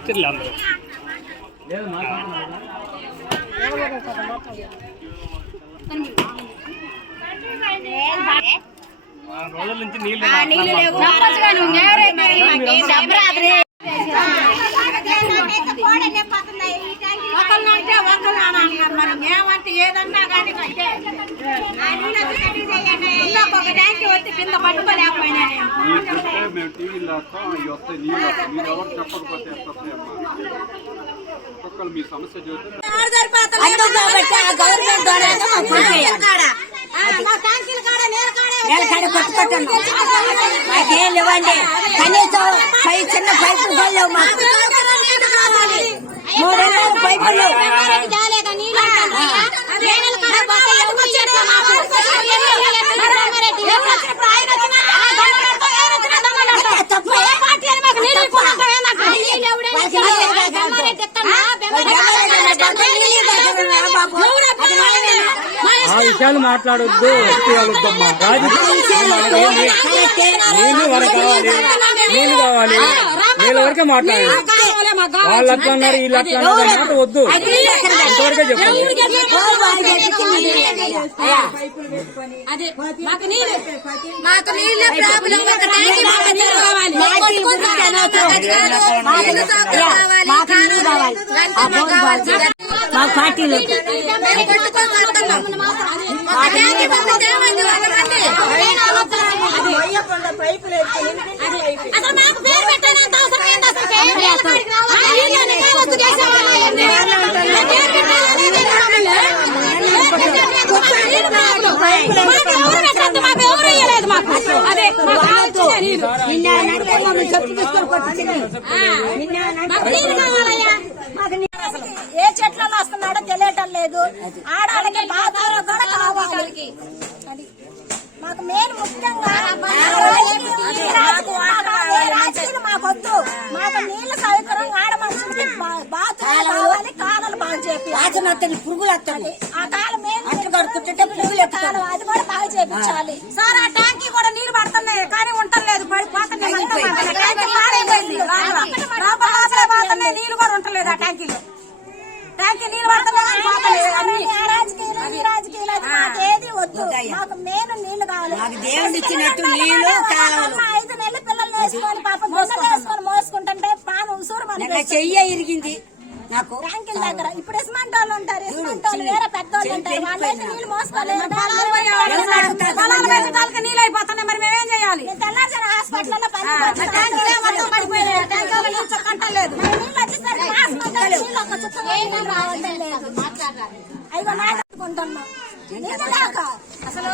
వచ్చారు అందరూ. రోజుల నుంచి నీళ్ళు ఒకళ్ళంటే ఒకళ్ళు అన్నారు. మరి మేమంటే ఏదన్నా కానీ ఒక ట్యాంక్ వచ్చి కింద పట్టుకోలేకపోయినా మీ సమస్య మాకేం లేవండి. కనీసం చిన్న పైపులు కూడా లేవు మాకు. 3 నెలలు పైపులు లేవు. ఆ విషయాలు మాట్లాడొద్దు. నీళ్ళు వరకు కావాలి, నీళ్ళు కావాలి, నీళ్ళ వరకే మాట్లాడాలి. వాళ్ళు అట్లా అన్నారు, వీళ్ళు అట్లా అన్నారు మాట వద్దు. ఇంతవరకే చెప్పండి. మా పార్టీలో ఏ చెట్లలో వస్తున్నాడో తెలియటం లేదు. ఆడవాళ్ళకి బాత్రూమ్ కూడా కావాలి. మాకు మెయిన్ ముఖ్యంగా రాజకీయాలు మాకొద్దు. మాకు నీళ్ల సౌకర్యం ఆడ మనుషులకి బాత్రూమ్ కావాలి. కాలాలు బాగా చేయాలి. పురుగులు వస్తాయి. ఆ కాలం కాలం అది కూడా బాగా చేయించాలి సార్. ఆ ట్యాంకీ కూడా నీళ్లు పడుతున్నాయి కానీ ఉండలేదు. నీళ్లు కూడా ఉండలేదు. ఆ ట్యాంకీలో నీళ్లు పడుతున్నాయి. రాజకీయాలు మాకేది వద్దు. మాకు మెయిన్ నీళ్లు కావాలి. 5 నెలలు పిల్లలు వేసుకొని పాపం వేసుకొని మోసుకుంటుంటే పాను ఉసూరు మన చెయ్యి ఇరిగింది నాకు. ట్యాంకీల దగ్గర ఇప్పుడు ఇస్మంట్ వాళ్ళు ఉంటారు. ఇస్మంట్ వాళ్ళు వేరే పెద్దోళ్ళు ఉంటారు. వాళ్ళైతే నీళ్లు మోసుకోలేదు. నీళ్ళు అయిపోతున్నాయి. మరి మేమేం చేయాలి? తెల్లారి హాస్పిటల్ పడిపోయినాయి. కంటలేదు. నీళ్ళు వచ్చేసరికి హాస్పిటల్ నీళ్ళు ఒక చుక్క రావడం లేదు. అయ్యో మాట్లాడుకుంటున్నాం. అసలు